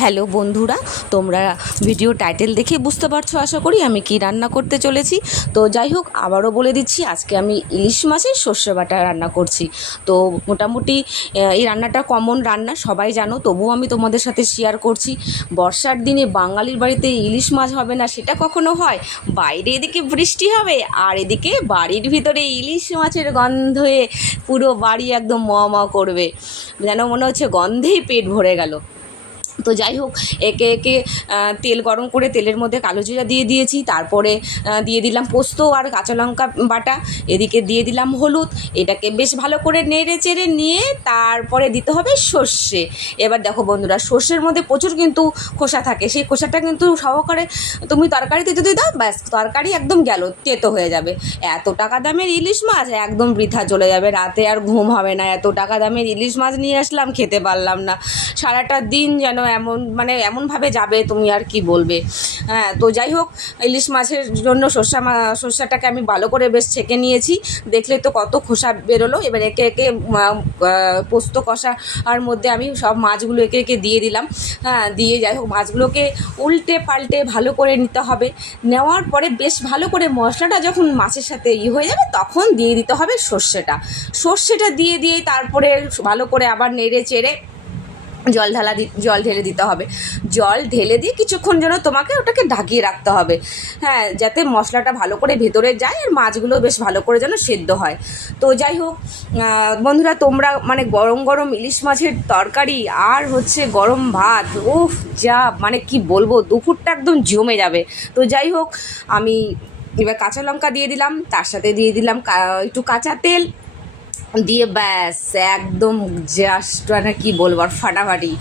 Hello বন্ধুরা, তোমরা video title দেখে বুঝতে পারছো আশা করি আমি কি রান্না করতে চলেছি। তো যাই হোক, আবারও বলে দিচ্ছি, আজকে আমি ইলিশ মাছের সর্ষে বাটা রান্না করছি। তো মোটামুটি এই রান্নাটা কমন রান্না, সবাই জানো, তবুও আমি তোমাদের সাথে শেয়ার করছি। বর্ষার দিনে বাঙালির বাড়িতে ইলিশ মাছ হবে না সেটা কখনো হয়? বাইরে এদিকে বৃষ্টি হবে আর এদিকে বাড়ির ভিতরে ইলিশ মাছের গন্ধে পুরো বাড়ি একদম ম ম করবে, যেন মনে হচ্ছে গন্ধেই পেট ভরে গেল। তো যাই হোক, একে একে তেল গরম করে তেলের মধ্যে কালো জিরা দিয়ে দিয়েছি, তারপরে দিয়ে দিলাম পোস্ত আর কাঁচা লঙ্কা বাটা, এদিকে দিয়ে দিলাম হলুদ। এটাকে বেশ ভালো করে নেড়ে চেড়ে নিয়ে তারপরে দিতে হবে সর্ষে। এবার দেখো বন্ধুরা, সর্ষের মধ্যে প্রচুর কিন্তু খোসা থাকে, সেই খোসাটা কিন্তু সহকারে তুমি তরকারিতে যদি দাও, ব্যাস তরকারি একদম গেল, তেতো হয়ে যাবে। এত টাকা দামের ইলিশ মাছ একদম বৃথা চলে যাবে, রাতে আর ঘুম হবে না। এত টাকা দামের ইলিশ মাছ নিয়ে আসলাম, খেতে পারলাম না, সারাটা দিন যেন এমনভাবে যাবে, তুমি আর কি বলবে। হ্যাঁ, তো যাই হোক, ইলিশ মাছের জন্য সর্ষাটাকে আমি ভালো করে বেশ ছেঁকে নিয়েছি। দেখলে তো কত খোসা বেরোলো। এবার একে একে পোস্ত কষার মধ্যে আমি সব মাছগুলো একে একে দিয়ে দিলাম। হ্যাঁ, দিয়ে যাই হোক, মাছগুলোকে উল্টে পাল্টে ভালো করে নিতে হবে। নেওয়ার পরে বেশ ভালো করে মশলাটা যখন মাছের সাথে হয়ে যাবে, তখন দিয়ে দিতে হবে সর্ষেটা দিয়ে তারপরে ভালো করে আবার নেড়ে চেড়ে জল ঢেলে দিতে হবে। জল ঢেলে দিয়ে কিছুক্ষণ যেন তোমাকে ওটাকে ঢাকিয়ে রাখতে হবে। হ্যাঁ, যাতে মশলাটা ভালো করে ভেতরে যায় আর মাছগুলো বেশ ভালো করে যেন সেদ্ধ হয়। তো যাই হোক বন্ধুরা, তোমরা গরম গরম ইলিশ মাছের তরকারি আর গরম ভাত, উফ, যা কি বলবো, দুপুরটা একদম জমে যাবে। তো যাই হোক, আমি এবার কাঁচা লঙ্কা দিয়ে দিলাম, তার সাথে দিয়ে দিলাম একটু কাঁচা তেল দিয়ে, ব্যাস একদম জাস্ট কি বলবো আর, ফাটাফাটি।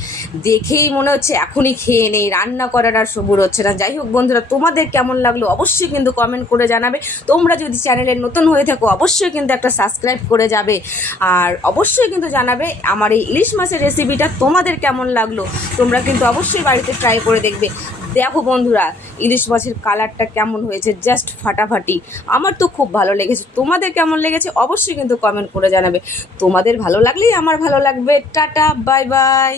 দেখেই মনে হচ্ছে এখনই খেয়ে নেই, রান্না করার আর সবুর হচ্ছে না। যাই হোক বন্ধুরা, তোমাদের কেমন লাগলো অবশ্যই কিন্তু কমেন্ট করে জানাবে। তোমরা যদি চ্যানেলে নতুন হয়ে থাকো অবশ্যই কিন্তু একটা সাবস্ক্রাইব করে যাবে, আর অবশ্যই কিন্তু জানাবে আমার এই ইলিশ মাছের রেসিপিটা তোমাদের কেমন লাগলো। তোমরা কিন্তু অবশ্যই বাড়িতে ট্রাই করে দেখবে। দেখো বন্ধুরা, ইলিশ মাছের কালারটা কেমন হয়েছে, জাস্ট ফাটাফাটি। আমার তো খুব ভালো লেগেছে, তোমাদের কেমন লেগেছে অবশ্যই কিন্তু কমেন্ট করে জানাবে। তোমাদের ভালো লাগলেই আমার ভালো লাগবে। Tata, bye bye.